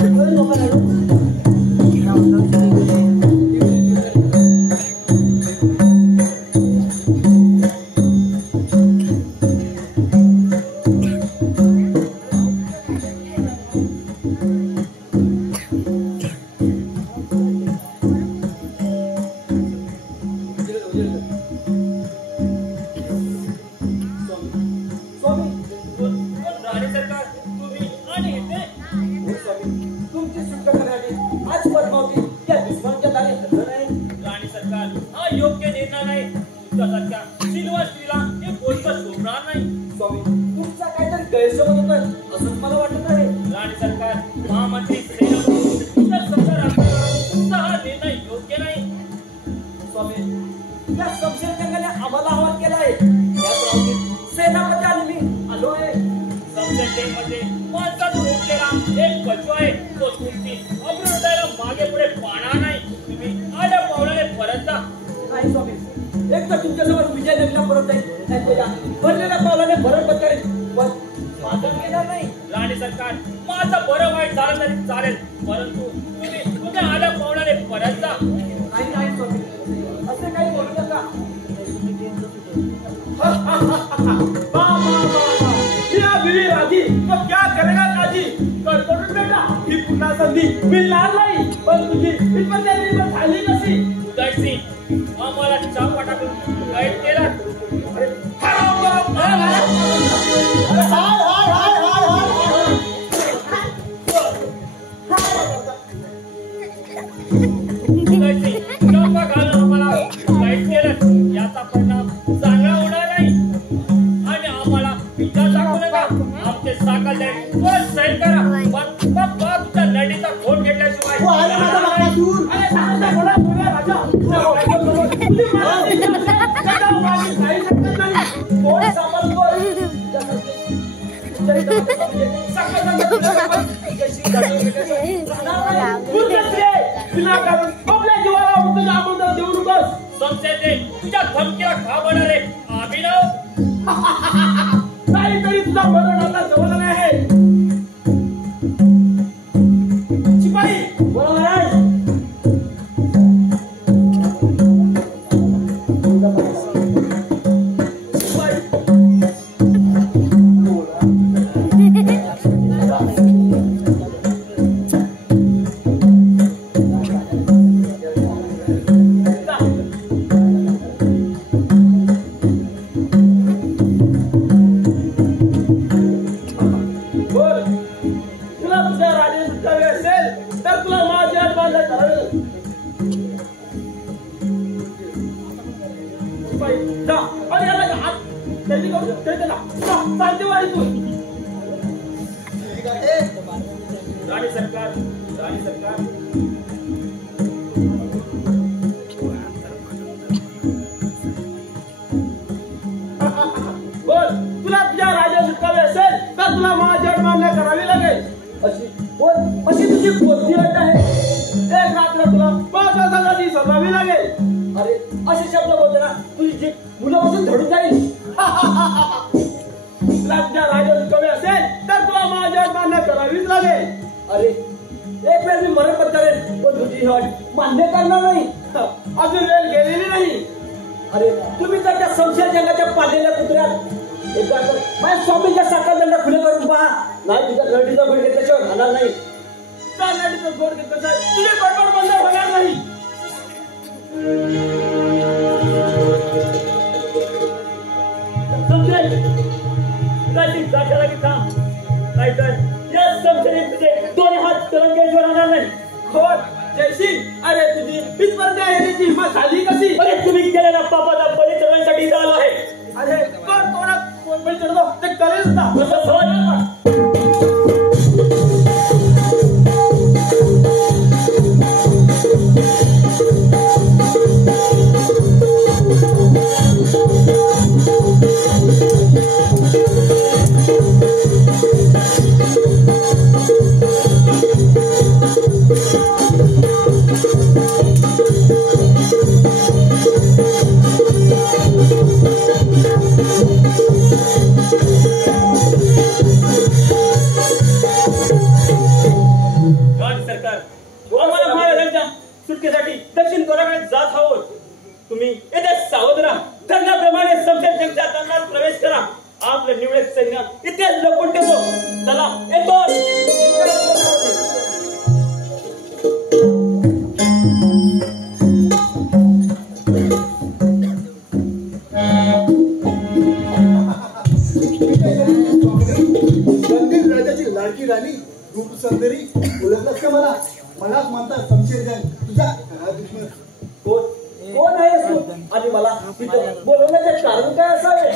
जयसिंग चालेल ना? तसंच हो ना. राज्य सरकार आम्हाला महाराजांच्या सुटकेसाठी दक्षिण द्वाराकडे जात आहोत. तुम्ही येथे सावध राहा. ठरल्याप्रमाणे समशेरजंगच्या तणात प्रवेश करा. आपलं निवडक सैन्य इथेच लपून ठेवतो. चला येतो. रणधीर राजाची लाडकी राणी रूप सुंदरी ओळखलास का मला? मलाच म्हणतात शमशेरजंग, तुझा खरा दुश्मन. कोण आहेस तू आणि मला तिथं बोलवण्याचे कारण काय असावे?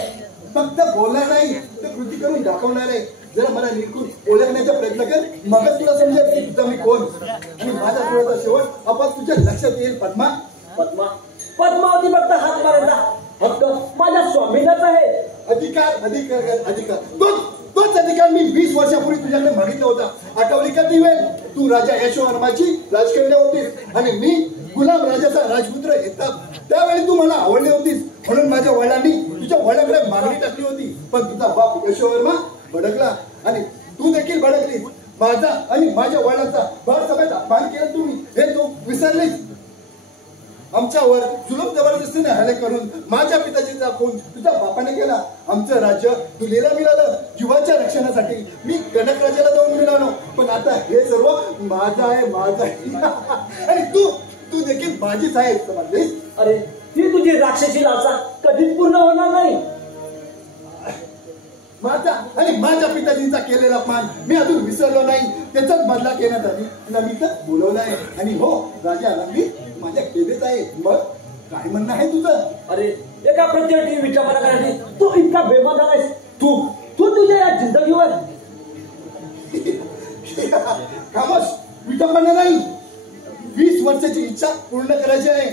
फक्त बोलणार नाही तर कृती करून दाखवणार आहे. जरा मला निरखून ओळखण्याचा प्रयत्न कर, मगच तुला समजेल की तुझा मी कोण. आणि माझा थोडासा शेवट आपण तुझ्या लक्षात येईल. पद्मा पद्मावती फक्त हात मारायचा हक्क माझ्या स्वामींनाच आहे. अधिकार तोच अधिकार मी 20 वर्षापूर्वी तुझ्याकडे मागितला होता. आठवली का ती वेळ? तू राजा यशोवर्माची राजकन्या होतीस आणि मी गुलाम राजाचा राजपुत्र येतात. त्यावेळी तू मला आवडली होतीस, म्हणून माझ्या वडिलांनी तुझ्या वडिलांकडे मागणी टाकली होती. पण तुझा बाप यशोवर्मा भडकला आणि तू देखील भडकली. माझा आणि माझ्या वडिलांचा भर सभेत अपमान केला तुम्ही, हे तू विसरलीस. आमच्यावर जुलूम जबरदस्तीने हल्ले करून माझ्या पिताजीचा खून तुझ्या बापाने केला. आमचं राज्य तुलेला मिळालं जीवाच्या रक्षणासाठी. मी कनक राजाला जाऊन मिळालो, पण आता हे सर्व माझं आहे. आणि तू देखील माझीच आहे समजलीस? अरे ती तुझी राक्षसी लालसा कधीच पूर्ण होणार नाही. माझा आणि माझ्या पिताजींचा केलेला अपमान मी अजून विसरलो नाही. त्याचाच बदला घेण्यात आली. मी तर बोलवलं आहे आणि हो राजा रंगी माझ्या केलेच आहे. मग काय म्हणणं आहे तुझं? अरे एका प्रत्येक विचार करण्यासाठी तू इतका बेमान झालायस. तू तुझ्या या जिंदगीवर खामोश. विटंबना नाही. 20 वर्षाची इच्छा पूर्ण करायची आहे.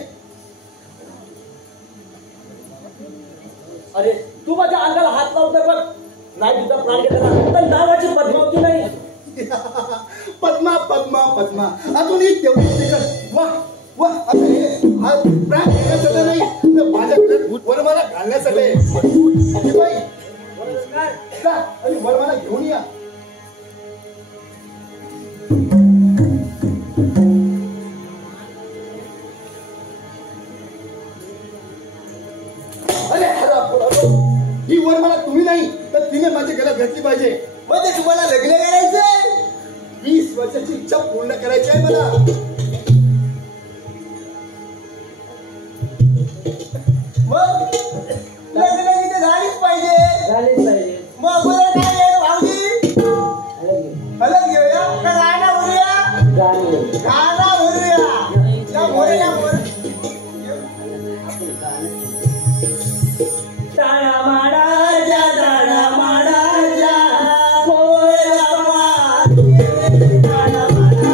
अरे तू माझ्या अंगाला हात लावतोय बघ. नाही तुझा प्राण घेतला तर नावाची पद्मावती नाही. पद्मा अजूनही तेवढीच वा आता हे हा प्राण घेण्यासाठी नाही तर माझ्याकडे वरमाला घालण्यासाठी आहे. बाई जा आणि वरमाला घेऊन या. अरे ही वरमाला तुम्ही नाही तर तिने माझ्या गळ्यात घातली पाहिजे. म्हणजे तुम्हाला लग्न करायचंय? 20 वर्षाची इच्छा पूर्ण करायची आहे मला. मग लग्न तिथे झालीच पाहिजे. मग बरं काय आहे भाऊजी? हलत घेऊया का गाणं भरूया? गाणं भरूया का भरूया? टाळा माडाच्या टाळा माडाच्या होय रामा. टाळा माडाच्या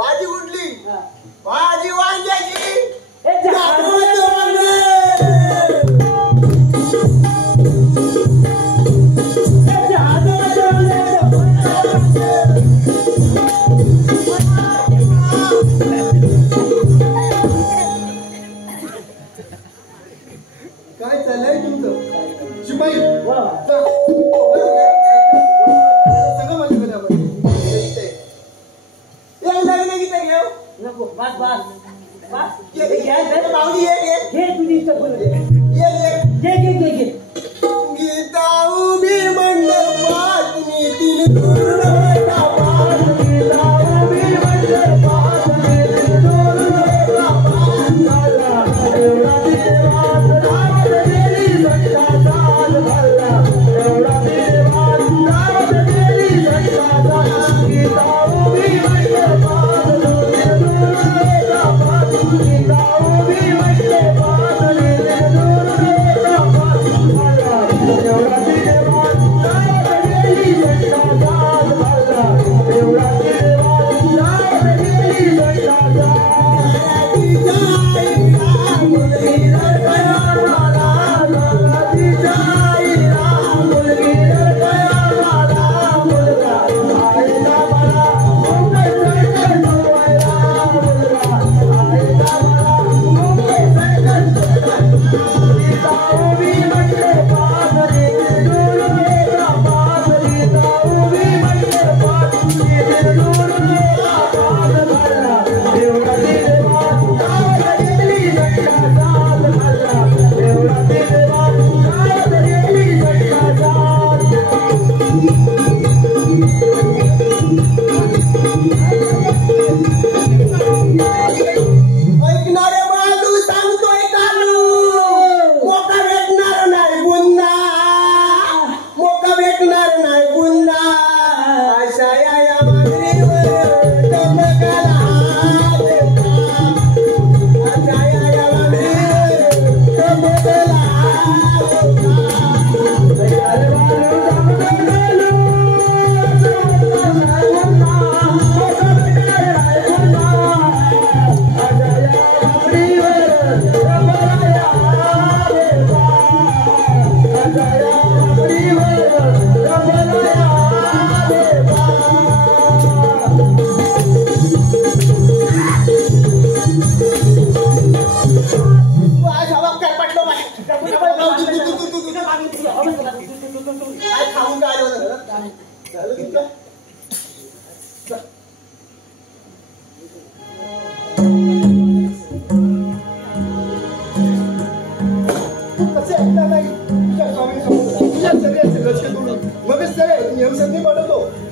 भाजी उठली हा. भाजी वांग्याची ए, जा. दाखवायचं वांगे. काय चाललंय तुमचं शिपाई वा. जा. सगळं माझ्या गळ्यावर. या लागले की ते घेऊ नको बस बस बस ये बावली ये घे तुझी इच्छा पूर्ण. ये घे गीता उभी मंडपात मी तीन दुर्गा पात गीता उभी मंडपात मी तीन दुर्गा पात मला एवढा देवात रावत गेली सत्ता चाल भल्ला एवढा देवात रावत गेली सत्ता चाल गीता उभी मंडपात मी तीन दुर्गा पात गीता उभी मंडपात मी तीन दुर्गा पात मला एवढा देवात रावत गेली सत्ता चाल भल्ला एवढा देवात रावत गेली सत्ता ऐकणारे बालू सांगतोय कालू मोका भेटणार नाही पुन्हा अशा या मागणीवर टमकाला अशा या मागणीवर टमकाला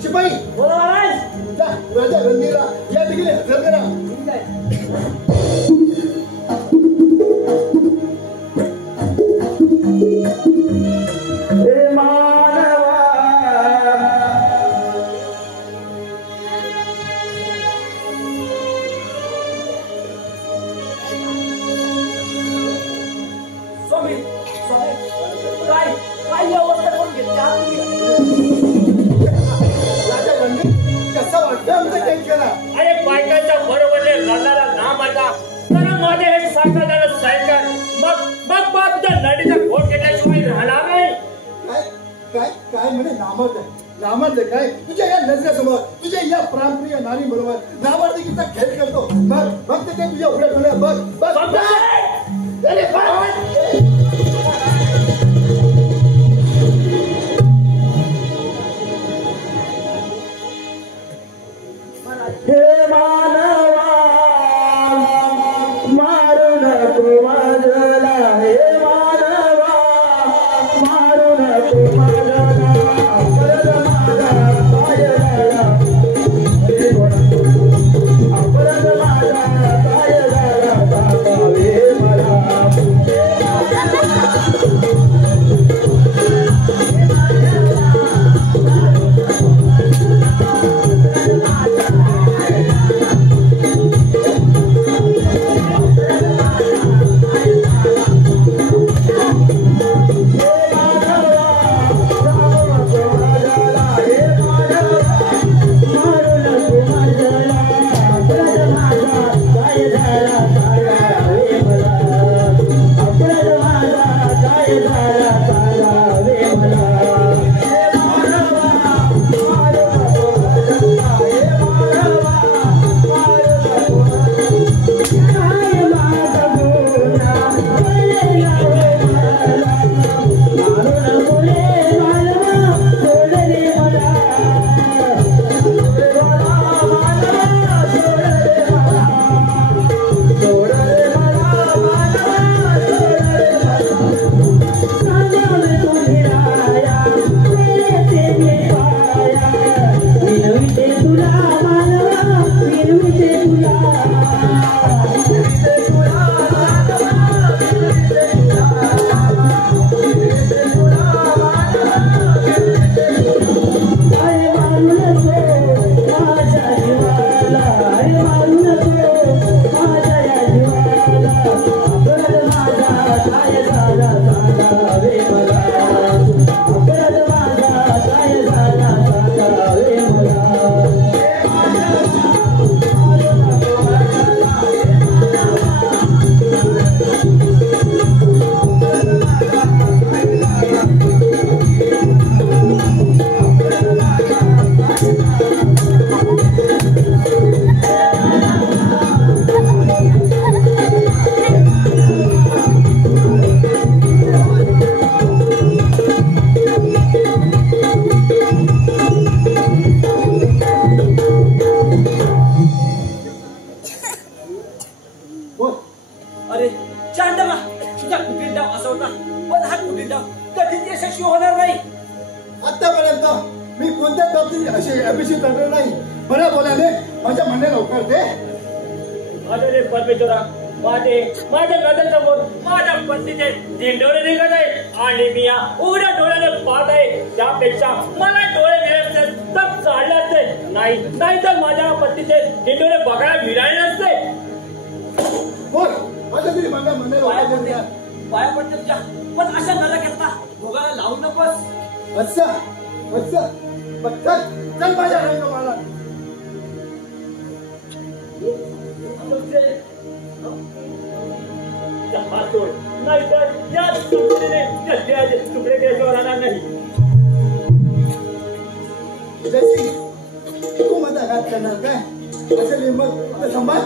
शिपाई बोला महाराज. जा राजा रणनीला या ठिकाणी हजर करा ठीक आहे. स्वामी स्वामी काय काय व्यवस्था करून घेतली आहात तुम्ही? राजा रणनीत कसं वाटतं आमचं काही केला अरे बायकाच्या बरोबरले लढायला नाम आता तर माझे हे साखरदार सायकर मग तुझ्या लढीचा घोट घेतल्याशिवाय राहणार नाही. काय काय म्हणे नामर्द काय तुझ्या या नजरेसमोर तुझ्या या प्राणप्रिय नारी बरोबर नामर्दिकीचा खेळ करतो मग ते तुझ्या उघड्या डोळ्यात बघ अरे हे मानवा मारू नको माझला हे मानवा मारू नको माझला परत माझा पाय झाला परत माझा पाय झाला बाबावे मला यशस्वी होणार नाही. आतापर्यंत मी कोणत्याच बाबतीत असे अपेक्षित ठरलो नाही. बरं बोलाने माझ्या म्हणणे लवकर दे. अरे परमेश्वरा, माझ्या नजरेसमोर माझ्या पत्नीचे दिंडोळे निघत आहे आणि मी या उघड्या डोळ्याने पाहत आहे. त्यापेक्षा मला डोळे मिळाले तर चालले असते, नाही तर माझ्या पत्नीचे दिंडोळे बघायला मिळाले नसते. बोल माझ्या तरी माझ्या म्हणणे लवकर दे. पाया पडते तुझ्या, पण अशा नरक येता भोगाला लावू नकोस. अच्छा चल माझ्या घरी मला. हात सोड, नाहीतर या तुकडीने त्या देहाचे तुकडे केल्याशिवाय राहणार नाही. जशी तू माझा घात करणार काय असेल मग संभाळ.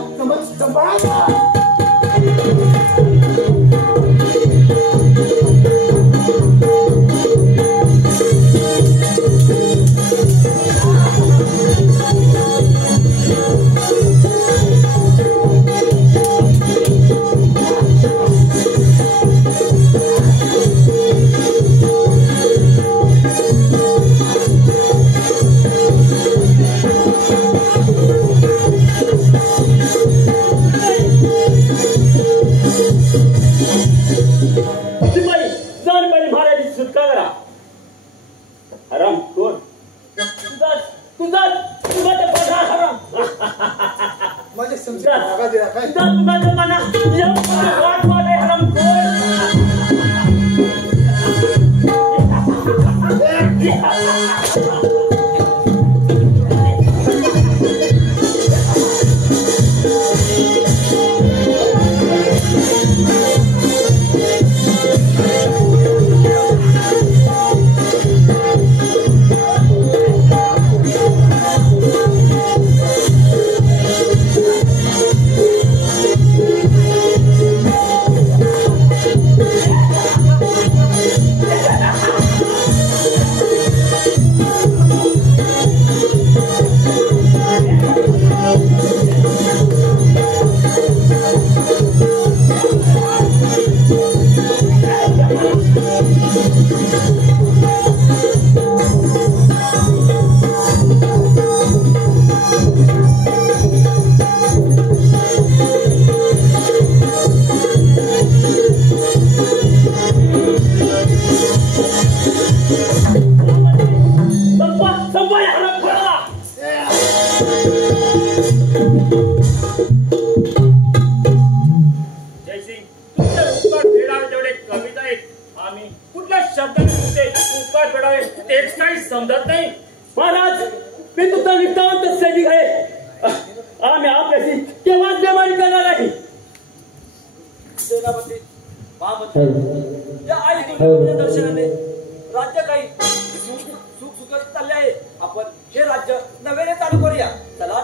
समजत नाही. महाराज मी तुमचा नितांत सैनिक आहे. आम्ही आपल्याशी केव्हाच बेमारी करणार नाही. सेनापती महामंत्री या आई तुमच्या दर्शनाने राज्य काही सुख चालले आहे. आपण हे राज्य नव्याने चालू करूया. चला